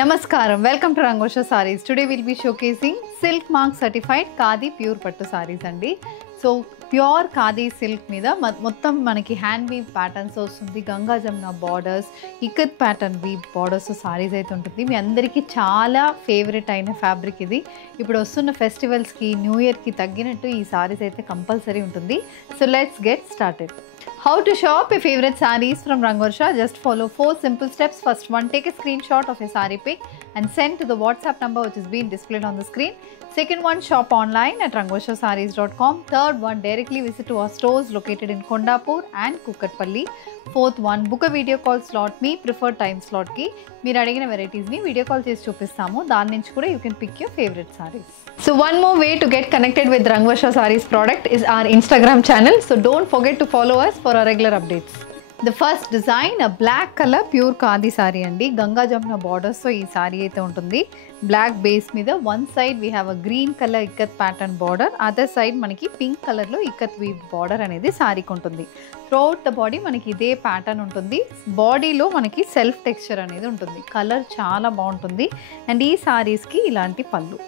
Namaskaram, welcome to Rangosha Sarees. Today we'll be showcasing Silk Mark Certified Khadi Pure Pattu Sarees andi. So pure khadi silk మీద మొత్తం మనకి hand weave patterns వస్తుంది, Ganga Jamuna borders, ikat pattern weave borders saris అయితే ఉంటుంది. మీ అందరికీ చాలా favourite అయిన fabric ఇది. ఇప్పుడు వస్తున్న ఫెస్టివల్స్కి, న్యూ ఇయర్కి తగ్గినట్టు ఈ సారీస్ అయితే కంపల్సరీ ఉంటుంది. So let's get started. How to shop your favorite sarees from Rangorsha? Just follow 4 simple steps. First one, take a screenshot of your saree pic and send to the WhatsApp number which is being displayed on the screen. Second one, shop online at rangoshasarees.com. Third one, directly visit to our stores located in Kondapur and Kukatpalli. Fourth one, book a video call slot. Me preferred time slot ki meer adigina varieties ni video call chesi chupistamu. Dani nunchi kuda you can pick your favorite sarees. So one more way to get connected with Rangorsha Sarees product is our Instagram channel. So don't forget to follow us for our regular updates. The first design, a black color pure khadi saree andi. Ganga Jamuna borders so ee saree aithe untundi. Black base meeda one side we have a green color ikat pattern border, other side manaki pink color lo ikat weave border anedi saree ku untundi. Throughout the body manaki ide pattern untundi. Body lo manaki self texture anedi untundi. Color chaala baaguntundi and ee sarees ki ilanti pallu.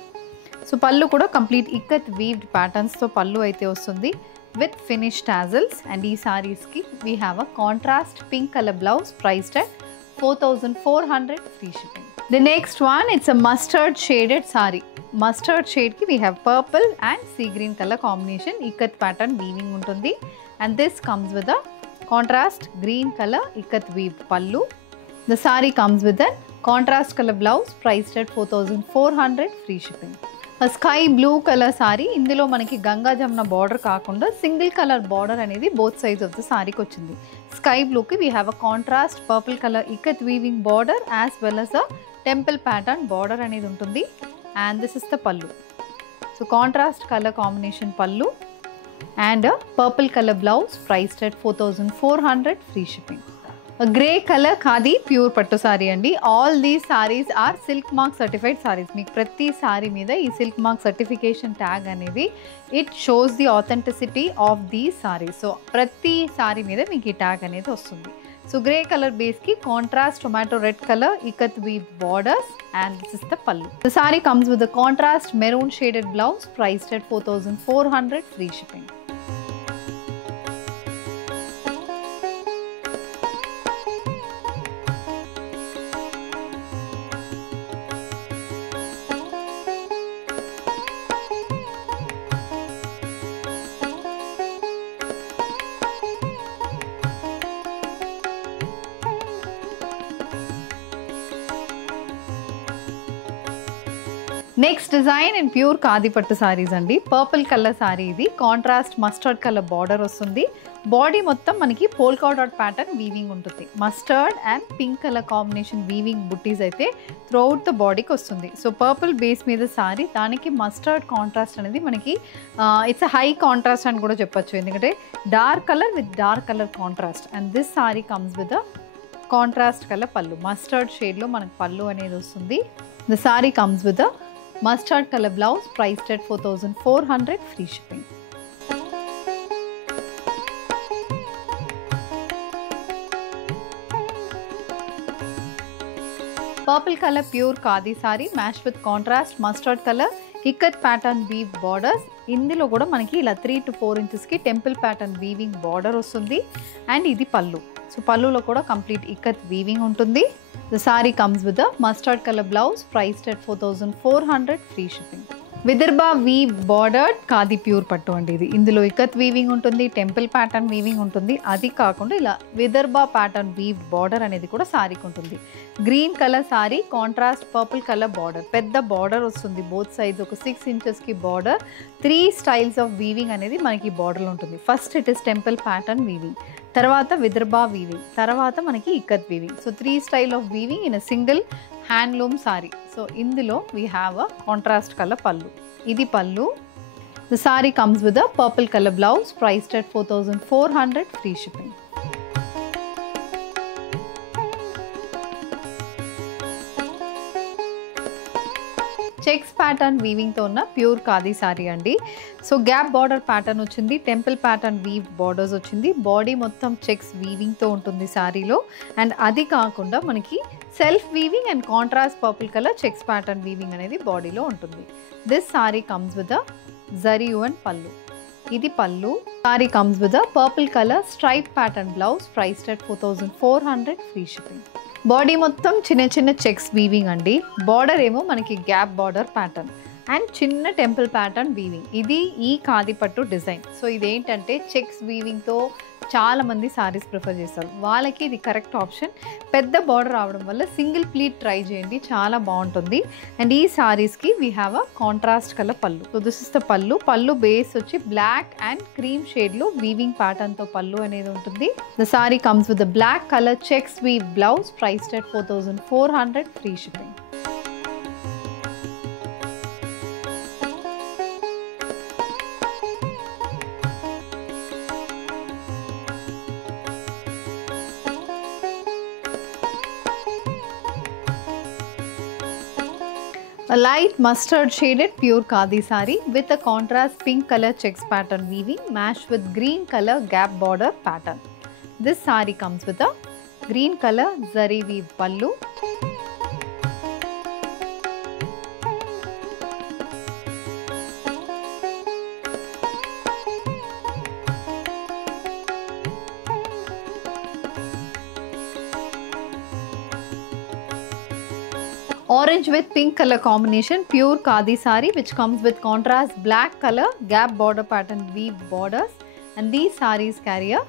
So pallu kuda complete ikat weaved patterns తో pallu అయితే వస్తుంది with finished tassels, and ee sarees ki we have a contrast pink color blouse priced at 4400 free shipping. The next one, it's a mustard shaded saree. Mustard shade ki we have purple and sea green color combination ikat pattern weaving untundi, and this comes with a contrast green color ikat weave pallu. The saree comes with a contrast color blouse priced at 4400 free shipping. Sky blue colour sorry, ఇందులో మనకి Ganga Jamuna border కాకుండా single colour border అనేది both sides of the సారీకి వచ్చింది. Sky బ్లూకి we have a contrast purple colour ikat weaving border as well as a temple pattern border అనేది ఉంటుంది. And this is the పల్లు. సో కాంట్రాస్ట్ కలర్ కాంబినేషన్ పల్లు and purple colour blouse priced at 4400 free shipping. A grey color khadi pure pattu saree andi. All these sarees are silk mark certified sarees. Meek prati saree meeda ee silk mark certification tag anedi it shows the authenticity of these sarees. So prati saree meeda meek ee tag anedi vastundi. So grey color base ki contrast tomato red color ikat weave borders, and this is the pallu. The saree comes with a contrast maroon shaded blouse priced at 4400 free shipping. Next design in pure khadi పట్టు సారీస్ అండి. Purple colour sari ఇది. Contrast mustard colour border వస్తుంది. Body మొత్తం మనకి polka dot pattern weaving ఉంటుంది. Mustard and pink colour combination weaving buttis అయితే throughout the బాడీకి వస్తుంది. సో పర్పుల్ బేస్ మీద సారీ, దానికి మస్టర్డ్ కాంట్రాస్ట్ అనేది మనకి ఇట్స్ హై కాంట్రాస్ట్ అని కూడా చెప్పొచ్చు, ఎందుకంటే dark colour with dark colour contrast. And this sari comes with contrast colour పల్లు. మస్టర్డ్ షేడ్లో మనకి పల్లు అనేది వస్తుంది. The sari comes with mustard color blouse priced at 4400 free shipping. Purple color pure khadi saree matched with contrast mustard color ikat pattern weave borders. ఇందులో కూడా మనకి ఇలా 3 to 4 inches కి టెంపుల్ ప్యాటర్న్ వీవింగ్ బార్డర్ వస్తుంది. అండ్ ఇది పల్లు. So పల్లులో కూడా కంప్లీట్ ఇక్కత్ వీవింగ్ ఉంటుంది. The saree comes with a mustard color blouse priced at 4400 free shipping. Vidarbha weave bordered khadi pure పట్టు అండి ఇది. ఇందులో ఇక్కత్ వీవింగ్ ఉంటుంది, టెంపుల్ ప్యాటర్న్ వీవింగ్ ఉంటుంది. అది కాకుండా ఇలా విదర్భ ప్యాటర్న్ వీవ్ బార్డర్ అనేది కూడా సారీకి ఉంటుంది. Green colour sari, contrast purple colour border, పెద్ద బార్డర్ వస్తుంది బోత్ సైడ్స్. ఒక 6 inchesకి బార్డర్. 3 స్టైల్స్ ఆఫ్ వీవింగ్ అనేది మనకి బార్డర్లో ఉంటుంది. First it is temple pattern weaving, తర్వాత విదర్భ వీవింగ్, తర్వాత మనకి ikat weaving. So 3 style of weaving in a single handloom sari. So ఇందులో we have a contrast colour pallu. ఇది pallu. The sari comes with a purple colour blouse priced at 4400 free shipping. Checks pattern వీవింగ్తో ఉన్న pure khadi sari అండి. So gap border pattern వచ్చింది, temple pattern weave borders వచ్చింది, body మొత్తం checks వీవింగ్తో ఉంటుంది శారీలో. అండ్ అది కాకుండా మనకి self weaving and contrast purple colour checks pattern weaving అనేది బాడీలో ఉంటుంది. This sari comes with a zari and pallu. ఇది pallu. Sari comes with a purple colour stripe pattern blouse, priced at 4400, free shipping. Body మొత్తం చిన్న చిన్న చెక్స్ వీవింగ్ అండి. బార్డర్ ఏమో మనకి గ్యాప్ బార్డర్ ప్యాటర్న్ అండ్ చిన్న టెంపుల్ ప్యాటర్న్ వీవింగ్. ఇది ఈ ఖాదీ పట్టు డిజైన్. సో ఇదేంటంటే చెక్స్ వీవింగ్తో చాలామంది సారీస్ ప్రిఫర్ చేస్తారు, వాళ్ళకి ఇది కరెక్ట్ ఆప్షన్. పెద్ద బార్డర్ రావడం వల్ల సింగిల్ ప్లీట్ ట్రై చేయండి, చాలా బాగుంటుంది. అండ్ ఈ సారీస్కి we have a contrast colour pallu. So this is the pallu. Pallu base వచ్చి బ్లాక్ అండ్ క్రీమ్ షేడ్లో వీవింగ్ ప్యాటర్న్తో పల్లు అనేది ఉంటుంది. The sari comes with the black colour checks weave blouse, priced at 4400, free shipping. A light mustard shaded pure khadi saree with a contrast pink color checks pattern weaving matched with green color gap border pattern. This saree comes with a green color zari weave pallu. Orange with pink color combination, pure khadi saree which comes with contrast black color gap border pattern weave borders, and these sarees carry a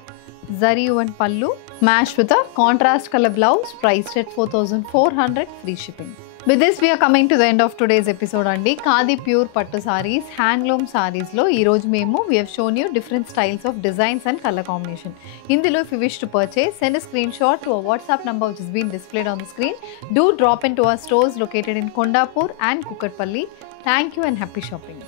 zari and pallu matched with a contrast color blouse, priced at 4400, free shipping. With this we are coming to the end of today's episode andi. Khadi pure pattu sarees, handloom sarees lo ee roju memo we have shown you different styles of designs and color combination. Indulo if you wish to purchase, send a screenshot to our WhatsApp number which is being displayed on the screen. Do drop into our stores located in Kondapur and Kukatpalli. Thank you and happy shopping.